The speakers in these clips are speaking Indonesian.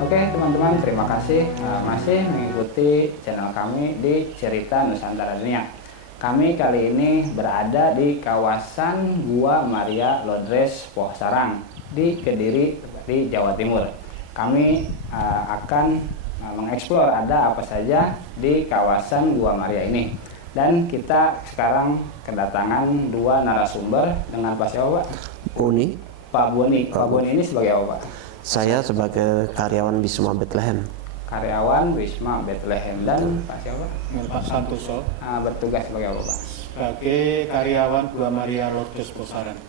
Oke teman-teman, terima kasih masih mengikuti channel kami di Cerita Nusantara Dunia. Kami kali ini berada di kawasan Gua Maria Lodres Poh Sarang di Kediri di Jawa Timur. Kami akan mengeksplor ada apa saja di kawasan Gua Maria ini. Dan kita sekarang kedatangan dua narasumber dengan Pak siapa Pak? Boni. Pak Boni. Pak Boni ini sebagai apa Pak? Saya sebagai karyawan Wisma Bethlehem. Karyawan Wisma Bethlehem. Dan Pak siapa? Pak Santoso. Bertugas sebagai apa Pak? Sebagai karyawan Gua Maria Lodres Poh Sarang.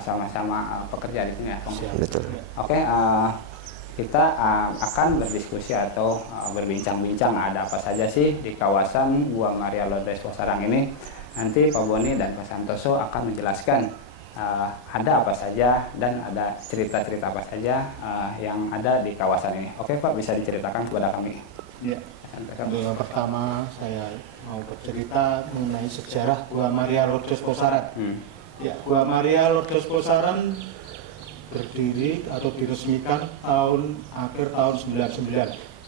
Sama-sama pekerja di sini ya Pak? Betul. Oke, kita akan berdiskusi atau berbincang-bincang ada apa saja sih di kawasan Gua Maria Lodres Poh Sarang ini. Nanti Pak Boni dan Pak Santoso akan menjelaskan ada apa saja dan ada cerita-cerita apa saja yang ada di kawasan ini. Oke Pak, bisa diceritakan kepada kami? Ya. Untuk yang pertama saya mau bercerita mengenai sejarah Gua Maria Lodres Poh Sarang. Ya, Gua Maria Lodres Poh Sarang berdiri atau diresmikan akhir tahun 99,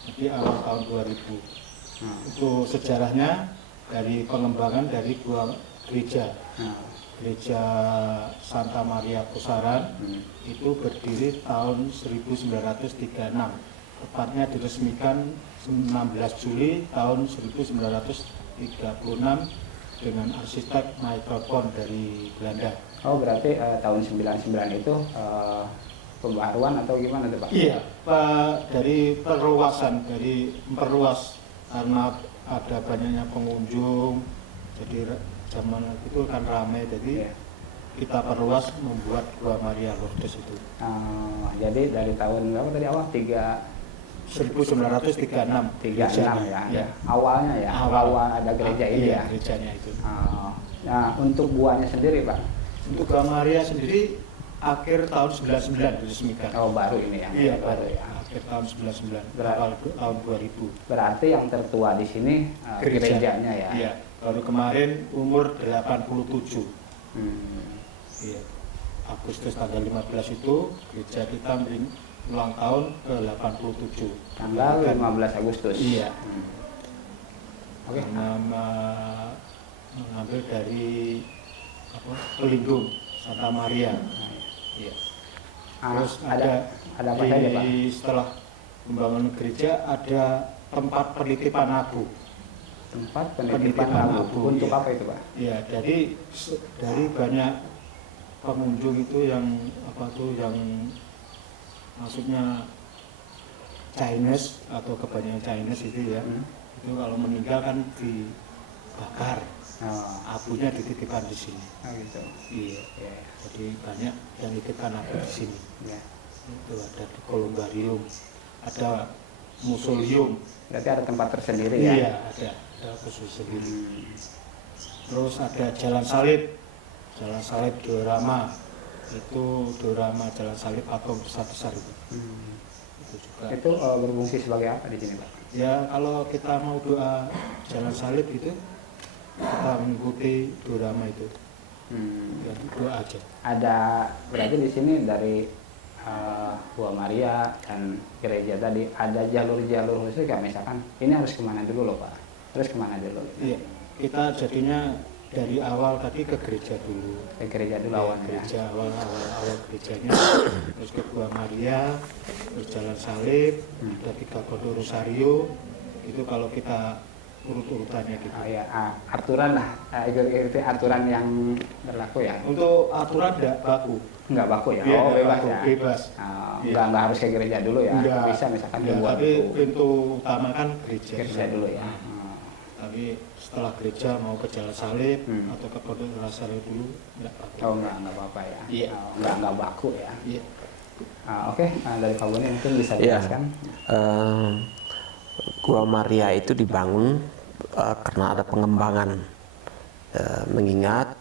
jadi awal tahun 2000. Itu sejarahnya dari pengembangan dari dua gereja. Gereja Santa Maria Poh Sarang itu berdiri tahun 1936, tepatnya diresmikan 16 Juli tahun 1936 dengan arsitek Micropon dari Belanda. Oh berarti tahun 99 itu pembaruan atau gimana tuh Pak? Iya, dari perluasan, dari memperluas karena ada banyaknya pengunjung, jadi zaman itu kan ramai, jadi kita perluas membuat Gua Maria Lodres itu. Jadi dari tahun berapa tadi awal? 1936 ya. Awalnya ya, awal ada gereja ini iya, ya. Gerejanya itu. Nah untuk guanya sendiri Pak? Untuk Gua Maria sendiri akhir tahun 99 diresmikan. Oh baru ini ya? Iya baru ya. Akhir tahun 99, awal tahun 2000. Berarti yang tertua di sini gerejanya ya? Iya, baru kemarin umur 87. Iya. Agustus tanggal 15 itu gereja kita ulang tahun ke 87. Tanggal 15 Agustus? Iya. Oke. Mengambil dari pelindung Santa Maria. Iya. Terus ada apa saja Pak? Setelah pembangunan gereja ada tempat penitipan abu. Tempat penitipan abu. Untuk apa itu Pak? Iya, jadi dari banyak pengunjung itu yang yang maksudnya Chinese atau kebanyakan Chinese itu ya, itu kalau meninggal kan dibakar, abunya dititipkan di sini. Gitu. Iya. Jadi banyak yang nitipkan abu di sini. Ya. Itu ada di kolumbarium, ada museum. Berarti ada tempat tersendiri ya? Iya, ada khusus sendiri. Terus ada Jalan Salib diorama. Itu diorama Jalan Salib patung besar itu. Itu juga. Itu berfungsi sebagai apa di sini Pak? Ya kalau kita mau doa Jalan Salib itu kita mengikuti diorama itu. Ya, doa aja. Ada berarti di sini dari Gua Maria dan gereja tadi ada jalur-jalur khusus kayak misalkan ini harus kemana dulu loh Pak? Terus kemana dulu? Iya, kita jadinya dari awal tadi ke gereja dulu. Ke gereja dulu awalnya. Gereja awal gerejanya, terus ke Gua Maria, terus Jalan Salib, ada 3 pondok Rosario. Itu kalau kita urut-urutannya gitu. Ya, aturan lah, itu aturan yang berlaku ya. Untuk aturan tidak baku. Nggak baku ya? Iya, Oh bebas baku, ya? bebas. Nggak harus ke gereja dulu ya? Enggak. Bisa misalkan Ya, dibuat tapi pintu utama kan gereja. gereja dulu ya? Tapi setelah gereja mau ke Jalan Salib atau ke pondok Rosario dulu enggak baku. Oh nggak apa-apa ya? Iya. Nggak baku ya? Iya. Oke, dari Pak Boni mungkin bisa dijelaskan? Gua Maria itu dibangun karena ada pengembangan, mengingat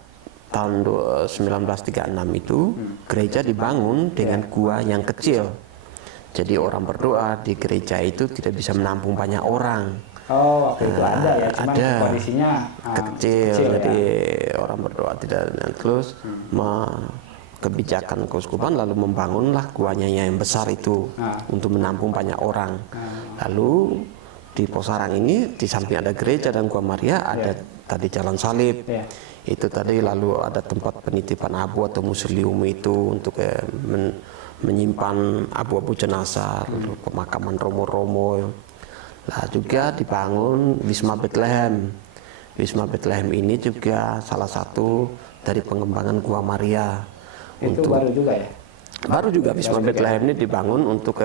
tahun 1936 itu gereja dibangun dengan gua yang kecil. Jadi orang berdoa di gereja itu tidak bisa menampung banyak orang. Oh, waktu itu ada ya, cuma ada. kondisinya Kecil, jadi ya? orang berdoa tidak. Terus kebijakan keuskupan lalu membangunlah guanya yang besar itu untuk menampung banyak orang. Lalu di Posarang ini di samping ada gereja dan Gua Maria ada tadi Jalan Salib. Itu tadi lalu ada tempat penitipan abu atau museum itu untuk menyimpan abu-abu jenazah, lalu pemakaman romo-romo. Lah juga dibangun Wisma Bethlehem. Wisma Bethlehem ini juga salah satu dari pengembangan Gua Maria. Itu baru juga ya? Baru juga Wisma Bethlehem ini dibangun untuk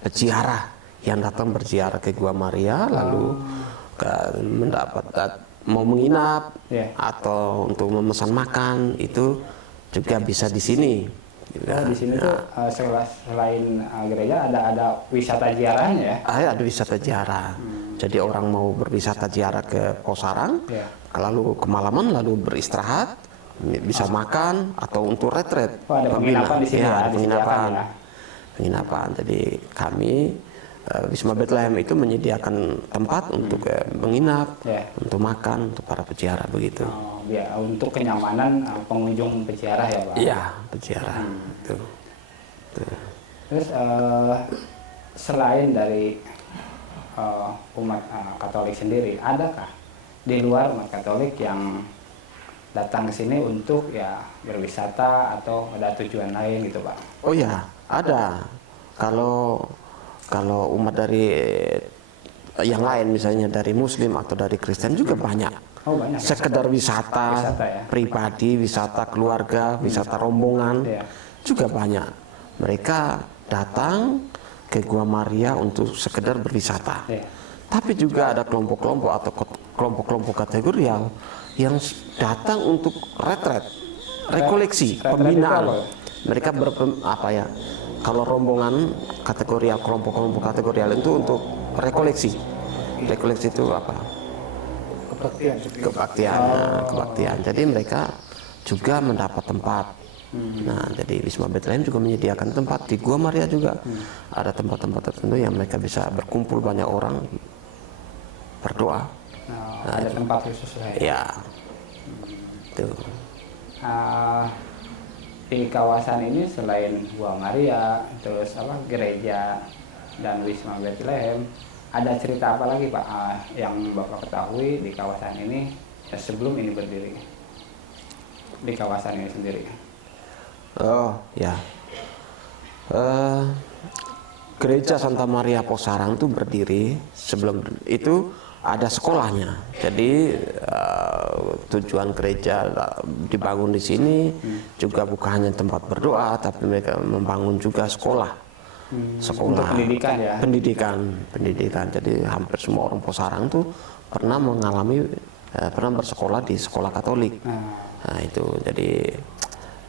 peziarah yang datang berziarah ke Gua Maria, lalu mau menginap atau untuk memesan makan itu juga bisa di sini. Di sini tuh selain gereja ada wisata ziarahnya ya? Ada wisata ziarah. Jadi orang mau berwisata ziarah ke Posarang, lalu kemalaman lalu beristirahat, bisa makan atau untuk retret. Ada penginapan di sini ya? Penginapan. Jadi kami Wisma Bethlehem itu menyediakan tempat untuk menginap, untuk makan, untuk para peziarah begitu. Untuk kenyamanan pengunjung peziarah ya Pak? Iya, peziarah. Terus selain dari umat Katolik sendiri, adakah di luar umat Katolik yang datang ke sini untuk ya berwisata atau ada tujuan lain gitu Pak? Oh ya, ada. Kalau umat dari yang lain misalnya dari Muslim atau dari Kristen juga banyak. Banyak. Sekedar wisata pribadi, wisata keluarga, wisata rombongan juga banyak. Mereka datang ke Gua Maria untuk sekedar berwisata. Tapi juga ada kelompok-kelompok atau kelompok-kelompok kategorial yang datang untuk retret, rekoleksi, pembinaan. Mereka kalau rombongan kategorial, kelompok-kelompok kategorial itu untuk rekoleksi. Rekoleksi itu apa? Kebaktian. Jadi mereka juga mendapat tempat. Nah, jadi Wisma Bethlehem juga menyediakan tempat. Di Gua Maria juga ada tempat-tempat tertentu yang mereka bisa berkumpul banyak orang berdoa. Ada tempat khusus lah ya? Itu. Di kawasan ini selain Gua Maria, terus gereja dan Wisma Bethlehem, ada cerita apa lagi Pak yang Bapak ketahui di kawasan ini sebelum ini berdiri? Di kawasan ini sendiri. Gereja Santa Maria Posarang itu berdiri sebelum itu ada sekolahnya. Jadi tujuan gereja dibangun di sini juga bukan hanya tempat berdoa, tapi mereka membangun juga sekolah. Untuk pendidikan ya. Pendidikan. Jadi hampir semua orang Posarang tuh pernah bersekolah di sekolah Katolik. Nah itu jadi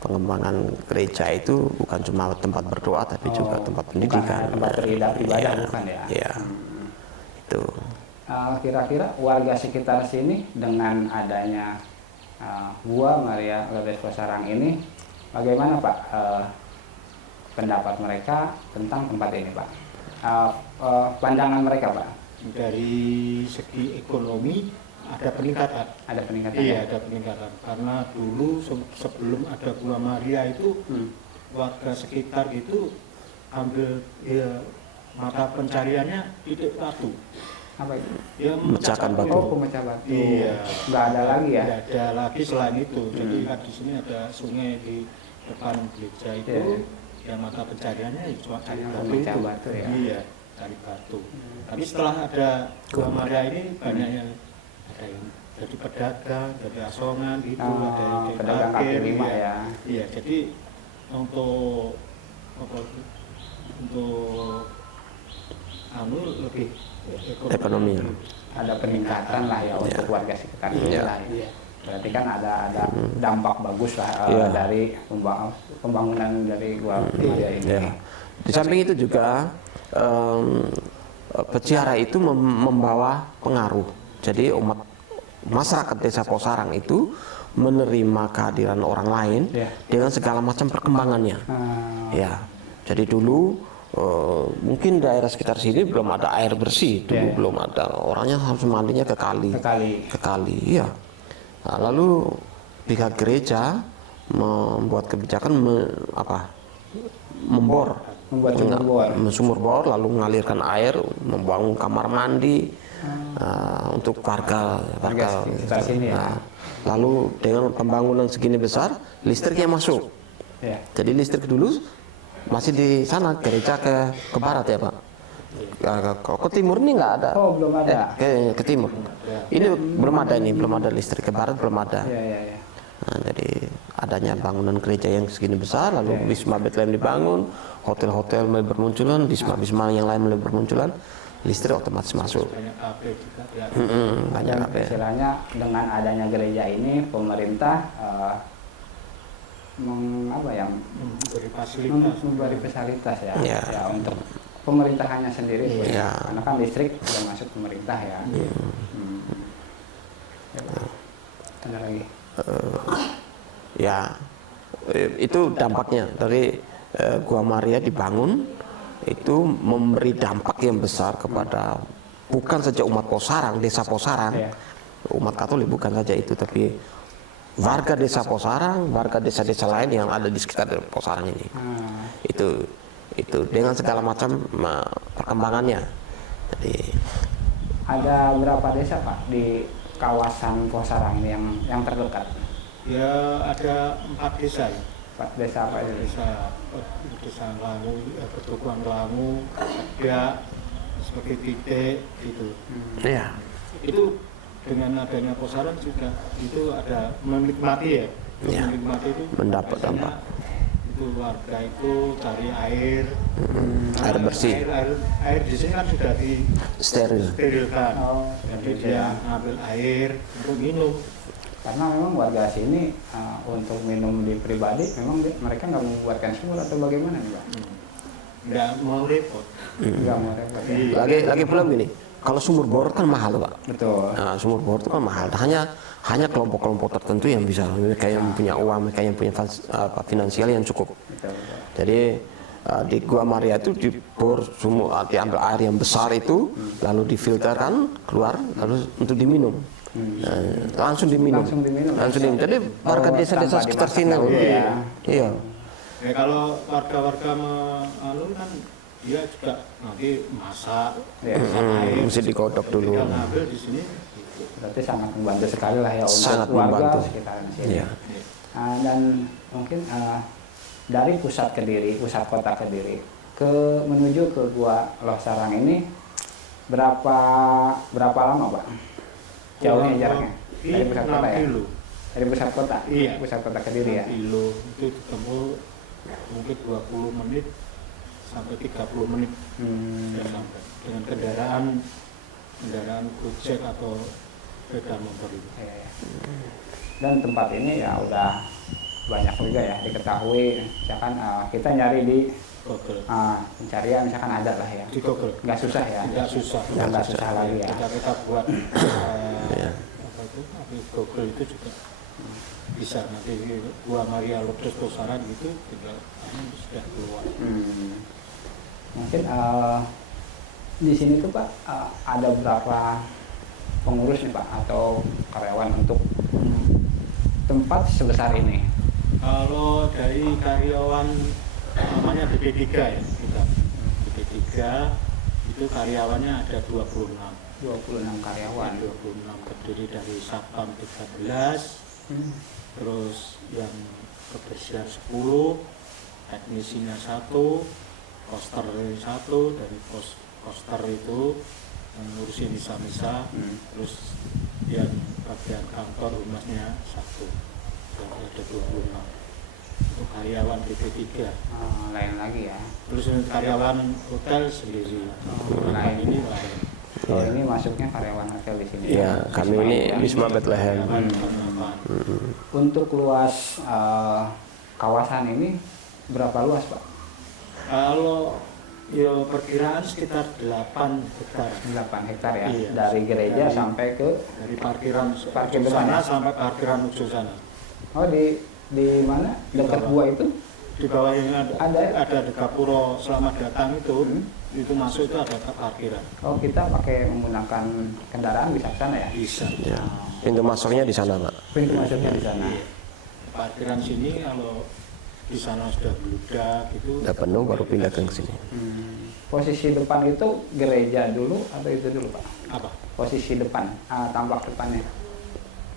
pengembangan gereja itu bukan cuma tempat berdoa, tapi juga tempat pendidikan. Tempat beribadah bukan ya? Iya. Itu. Kira-kira warga sekitar sini dengan adanya Gua Maria Lourdes Posarang ini, bagaimana Pak pendapat mereka tentang tempat ini Pak? Pandangan mereka Pak? Dari segi ekonomi ada peningkatan. Ada peningkatan? Iya, ada peningkatan. Karena dulu sebelum ada Gua Maria itu warga sekitar itu ambil mata pencariannya titik batu. Apa itu? Ya, memecahkan batu. Pemecah batu. Iya. Nggak ada lagi ya? Nggak ada lagi selain itu. Jadi di sini ada sungai di depan gereja itu. Yang mata pencariannya cuma cari batu. Ya? Iya, cari batu. Tapi setelah ada Gua Maria ini banyak yang ada yang jadi pedagang, jadi asongan itu, ada yang pedagang kaki lima ya. Iya, jadi untuk lebih ekonomi. Ada peningkatan lah ya untuk warga sekitar ini lah. Ya. Berarti kan ada dampak bagus lah dari pembangunan dari Gua Maria ini. Di samping itu juga peziarah itu membawa pengaruh. Jadi masyarakat desa Posarang itu menerima kehadiran orang lain dengan segala macam perkembangannya. Jadi dulu mungkin daerah sekitar sini belum ada air bersih, dulu belum ada, orangnya harus mandinya ke kali. Nah, lalu pihak gereja membuat kebijakan membor, Membuat sumur bor, lalu mengalirkan air, membangun kamar mandi untuk warga sekitar sini ya. Nah, lalu dengan pembangunan segini besar, listriknya masuk. Ya. Jadi listrik dulu masih di sana, gereja ke barat ya Pak. Ke timur ini nggak ada. Oh, belum ada. Ke timur. Ini belum ada listrik, ke barat belum ada. Ya. Nah, jadi adanya bangunan gereja yang segini besar, lalu Wisma Bethlehem dibangun, hotel-hotel mulai bermunculan, wisma yang lain mulai bermunculan, listrik otomatis masuk. Banyak kafe juga ya. Banyak Dan kafe. istilahnya dengan adanya gereja ini pemerintah memberi fasilitas ya, Ya. ya untuk pemerintahannya sendiri, Ya. karena kan listrik sudah masuk pemerintah ya. Ya, Pak. Ada lagi. Ya, itu dampaknya dari Gua Maria dibangun, itu memberi dampak yang besar kepada bukan saja umat Posarang, desa Posarang, Ya. umat Katolik bukan saja itu, tapi warga desa Posarang, warga desa-desa lain yang ada di sekitar Posarang ini. Itu dengan segala macam perkembangannya. Jadi Ada berapa desa Pak di kawasan Posarang ini yang terdekat? Ya ada 4 desa ya. Pak, desa apa itu? Desa Langu, Petukuan Langu, ada sebagai titik gitu. ya, Itu dengan adanya Posarang juga itu ada menikmati ya. Ya. Menikmati itu Mendapat biasanya dampak. Itu warga itu cari air, air bersih, air di sini kan sudah steril. disterilkan. Oh, Jadi dia ngambil air untuk minum. Karena memang warga sini untuk minum di pribadi memang mereka nggak membuatkan sumur atau bagaimana nih Pak? Nggak mau repot. Nggak mau repot ya? Lagi pula begini, kalau sumur bor kan mahal Pak. Betul. Nah, sumur bor itu kan mahal. Hanya kelompok-kelompok tertentu yang bisa, mereka yang punya uang, mereka yang punya finansial yang cukup. Betul. Jadi di Gua Maria itu dibor sumur, diambil air yang besar itu, lalu difilterkan keluar, lalu untuk diminum. Langsung diminum. Jadi warga desa-desa sekitar sini. Iya. Ya kalau warga-warga kan dia juga nanti masak, Ya. air, Mesti digodok dulu. tinggal ngambil di sini. Berarti sangat membantu sekali lah ya untuk Sangat warga membantu. sekitaran sini. Iya. Dan mungkin dari pusat kota Kediri menuju ke Gua Loh Sarang ini berapa lama Pak? Jauhnya jaraknya dari pusat kota ya? Kilo. Dari pusat kota? Iya. Pusat kota Kediri ya? Kilo itu ditempuh mungkin 20 menit sampai 30 menit sudah sampai dengan kendaraan Gojek atau sepeda motor itu. Iya. Dan tempat ini ya udah banyak juga ya diketahui, misalkan kita nyari di Google. pencarian misalkan ada lah ya, Di Google. nggak susah ya, Tidak susah. nggak susah lagi ya. Kita buat Iya. apa itu Google itu juga bisa nanti Gua Maria Lourdes Posarang itu tinggal sudah keluar. Mungkin di sini tuh Pak ada berapa pengurus nih Pak atau karyawan untuk tempat sebesar ini? Kalau dari karyawan namanya DP3 ya kita. DP3 itu karyawannya ada 26. 26 karyawan. 26 terdiri dari satpam 13, terus yang kebersihan 10, teknisinya 1, poster 1, dari poster itu yang ngurusin misa-misa, terus yang bagian kantor humasnya 1, jadi ada 26 untuk karyawan DP3. Lain lagi ya. Terus karyawan hotel sendiri, lain. ini lain. Oh ini masuknya karyawan hotel di sini. Iya, kami ini Wisma Bethlehem. Untuk luas kawasan ini berapa luas Pak? Kalau ya perkiraan sekitar 8 hektar 8 hektar ya, Iya. dari gereja sampai ke dari parkiran Parkir ujung depan sana ya? sampai parkiran ujung sana. oh di mana dekat bawah. gua itu Di bawah yang Ada. ada di Gapuro Selamat Datang itu masuk itu ada parkiran. oh kita pakai menggunakan kendaraan bisa ke sana ya? Bisa. Ya. Pintu masuknya di sana Pak. Pintu masuknya di sana. parkiran sini, kalau di sana sudah bludak itu Udah penuh baru pindah ke sini. Posisi depan itu gereja dulu atau itu dulu Pak? apa? Posisi depan, tampak depannya.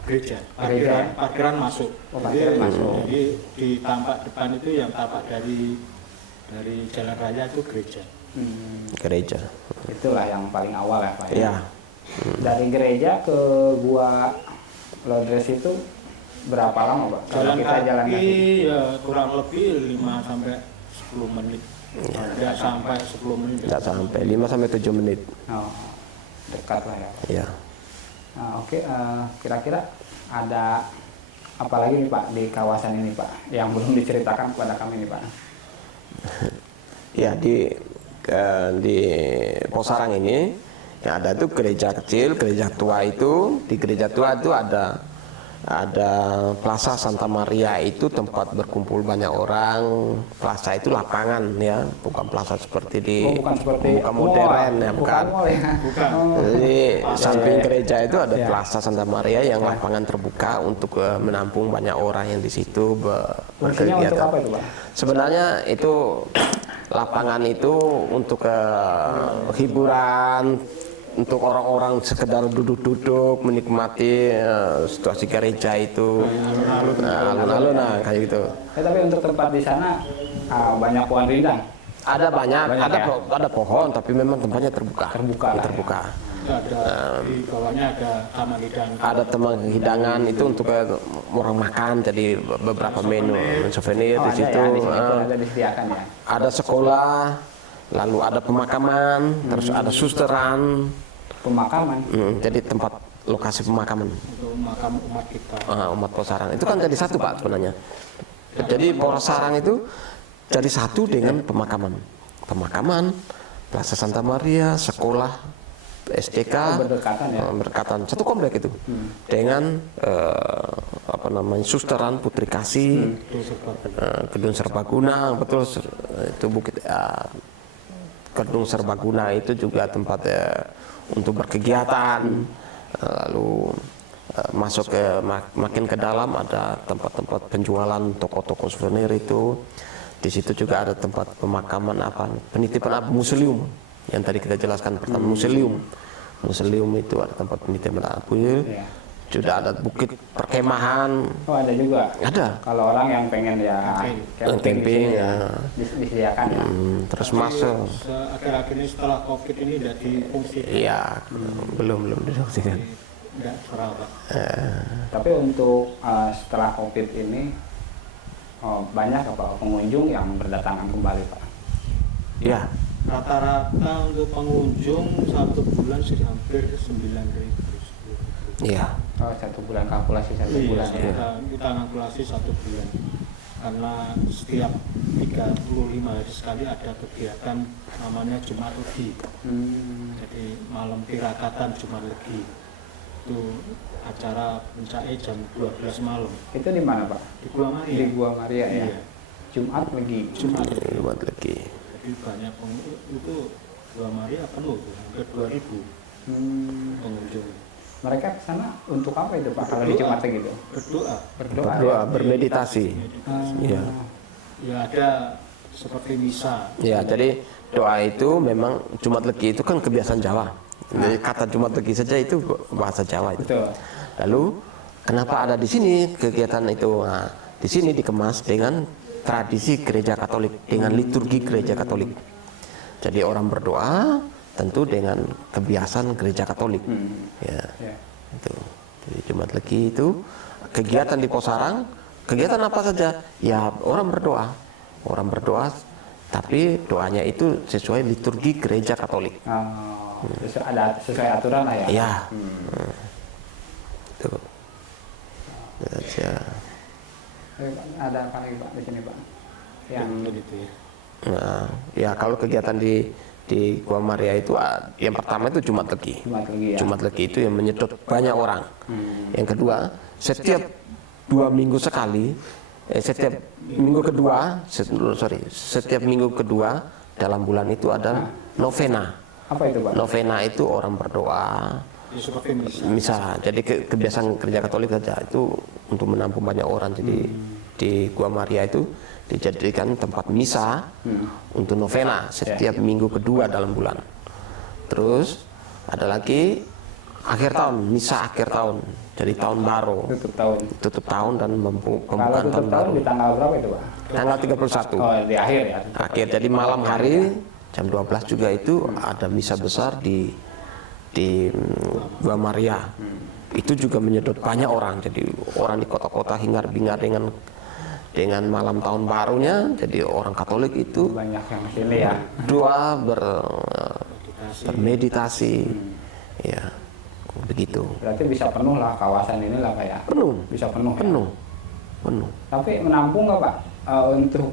Gereja. Gereja. Parkiran masuk. Oh, parkiran masuk. Jadi di tampak depan itu yang tampak dari jalan raya itu gereja. Gereja. Itulah yang paling awal ya Pak. Ya. Dari gereja ke gua Lodres itu berapa lama Pak? Kalau Jalan kita jalan kaki kaki. ya kurang lebih 5 sampai 10 menit. Tidak sampai 10 menit. Tidak sampai 5 sampai 7 menit. Oh, dekat lah ya Pak. Ya. Nah, oke, kira-kira ada apa lagi nih Pak di kawasan ini Pak yang belum diceritakan kepada kami nih Pak? Ya, di Posarang ini yang ada itu gereja kecil, gereja tua itu. Di gereja tua itu ada Plaza Santa Maria, itu tempat berkumpul banyak orang. Plaza itu lapangan ya, bukan plaza seperti di bukan seperti bukan modern ya, bukan. mall ya. Bukan. Jadi samping gereja itu ada Ya. Plaza Santa Maria yang lapangan terbuka untuk menampung banyak orang yang di situ Fungsinya untuk apa itu Pak? Sebenarnya itu lapangan itu untuk hiburan, untuk orang-orang sekedar duduk-duduk menikmati situasi gereja itu, alun-alun, kayak gitu. Tapi untuk tempat di sana banyak pohon rindang. Ada banyak, Banyak, ada pohon, tapi memang tempatnya terbuka. Terbuka lah ya. Terbuka. Ada di bawahnya ada taman hidangan. Ada teman hidangan itu untuk orang makan, jadi beberapa menu souvenir Oh, di situ. ada ya, di situ ada disediakan ya. Ada sekolah, lalu ada pemakaman, terus ada susteran. Pemakaman. Jadi tempat lokasi pemakaman Untuk makam umat kita. umat Posarang. Itu kan jadi satu Pak sebenarnya. Jadi Posarang itu jadi satu dengan pemakaman. Pemakaman, Plaza Santa Maria, sekolah, SDK, Berdekatan ya. berdekatan, satu komplek itu. Dengan susteran Putri Kasih, Gedung Serbaguna, betul itu Bukit Gedung Serbaguna itu juga tempat untuk berkegiatan. Lalu masuk ke makin ke dalam ada tempat-tempat penjualan, toko-toko souvenir itu. Di situ juga ada tempat pemakaman penitipan museum yang tadi kita jelaskan pertama. Museum itu ada tempat penitipan Abuil. Iya. Sudah ada bukit perkemahan. Oh ada juga. Ada. Kalau orang yang pengen ya camping di sini ya. disediakan ya. Terus masuk. Akhir-akhir ini setelah COVID ini tidak difungsikan. Iya, belum difungsikan. Tidak terawat. Tapi untuk setelah COVID ini banyak apa pengunjung yang berdatangan kembali Pak? Iya. Rata-rata untuk pengunjung 1 bulan sih hampir 9.000. Iya. Oh, 1 bulan kalkulasi 1 bulan ya. Kita kalkulasi 1 bulan. Karena setiap 35 hari sekali ada kegiatan namanya Jumat Legi. Jadi malam tirakatan Jumat Legi. Itu acara puncaknya jam 12 malam. Itu di mana Pak? Di Gua Maria. Di Gua Maria ya. Iya. Jumat Legi. Jumat Legi. Jumat lagi. Jadi banyak itu Gua Maria penuh tuh, hampir 2.000 pengunjung. Mereka ke sana untuk apa itu Pak? Kalau di Jumat Legi itu? Berdoa. Berdoa, bermeditasi. Iya. Ya ada seperti misa. Ya, jadi doa itu memang Jumat Legi itu kan kebiasaan Jawa. Jadi kata Jumat Legi saja itu bahasa Jawa itu. Betul. Lalu kenapa ada di sini kegiatan itu? Nah, di sini dikemas dengan tradisi gereja Katolik, dengan liturgi gereja Katolik. Jadi orang berdoa tentu dengan kebiasaan gereja Katolik. Ya, itu. Jadi Jumat Legi itu kegiatan di Posarang, kegiatan apa saja? Ya orang berdoa, tapi doanya itu sesuai liturgi gereja Katolik. Ada sesuai aturan lah ya. Iya. Itu. Ya. Ada apa lagi Pak di sini Pak? Ya. Gitu ya. Nah, ya kalau kegiatan di Gua Maria itu yang pertama itu Jumat Legi. Jumat Legi ya. Jumat Legi itu yang menyedot banyak orang. Yang kedua, setiap 2 minggu sekali, setiap minggu kedua dalam bulan itu ada novena. Apa itu Pak? Novena itu orang berdoa Ya, seperti misa. Jadi kebiasaan gereja Katolik saja itu untuk menampung banyak orang. Jadi di Gua Maria itu dijadikan tempat misa untuk novena setiap minggu kedua dalam bulan. Terus ada lagi akhir tahun, misa akhir tahun. Jadi tahun baru. Tutup tahun dan pembukaan tahun baru. Di tanggal berapa itu, Pak? Tanggal 31. Oh, di akhir ya. Akhir. Jadi malam hari jam 12 juga itu ada misa besar di Gua Maria. Itu juga menyedot banyak orang. Jadi orang di kota-kota hingar-bingar dengan malam tahun barunya. Jadi orang Katolik itu banyak yang sini ya. Doa bermeditasi. Ya. Begitu. Berarti bisa penuh lah kawasan ini lah, Pak ya. Penuh. Bisa penuh. Penuh. Ya? Penuh. Tapi menampung nggak, Pak, untuk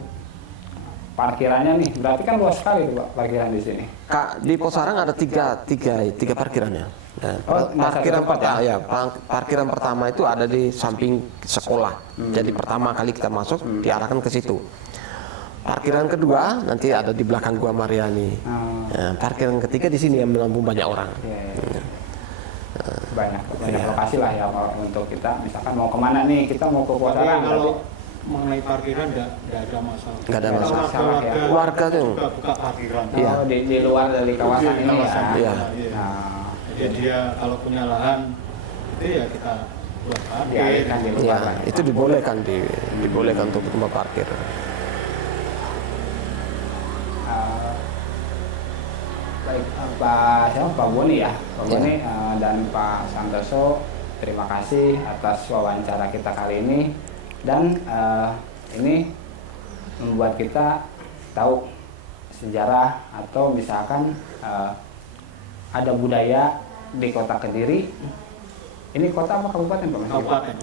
parkirannya nih? Berarti kan luas sekali tuh, Pak, parkiran di sini. Kak, di Posarang ada tiga parkirannya. Nah, parkiran pertama itu ada di samping sekolah. Jadi pertama kali kita masuk diarahkan ke situ. Parkiran kedua nanti ada di belakang Gua Maria nih. Nah, parkiran ketiga di sini yang menampung banyak orang. Banyak lokasi lah ya untuk kita. Misalkan mau kemana nih? Kita mau ke Posarang. Kalau mengenai parkiran nggak ada masalah. Nggak ada masalah. Warga tuh buka parkiran. Di luar dari kawasan ini ya. Nah, jadi dia kalau punya lahan itu ya kita buat parkir. Dialihkan di luar. Ya, itu dibolehkan untuk tempat parkir. Baik, Pak Boni ya, Pak Boni dan Pak Santoso, terima kasih atas wawancara kita kali ini. Dan ini membuat kita tahu sejarah atau misalkan ada budaya di kota Kediri. Ini kota apa kabupaten, Pak?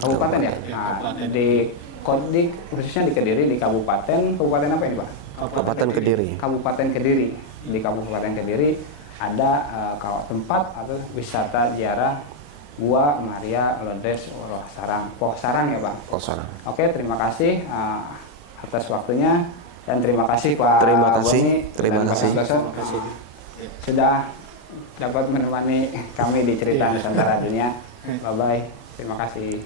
Kabupaten ya. Nah, khususnya di Kediri, di kabupaten apa ini, Pak? Kabupaten Kediri. Kabupaten Kediri. Di Kabupaten Kediri ada tempat atau wisata ziarah Gua Maria Lodres Posarang ya, Bang. Posarang. Oke, terima kasih atas waktunya dan terima kasih Pak Boni dan Pak Santoso sudah dapat menemani kami di Cerita Nusantara Dunia. Bye bye. Terima kasih.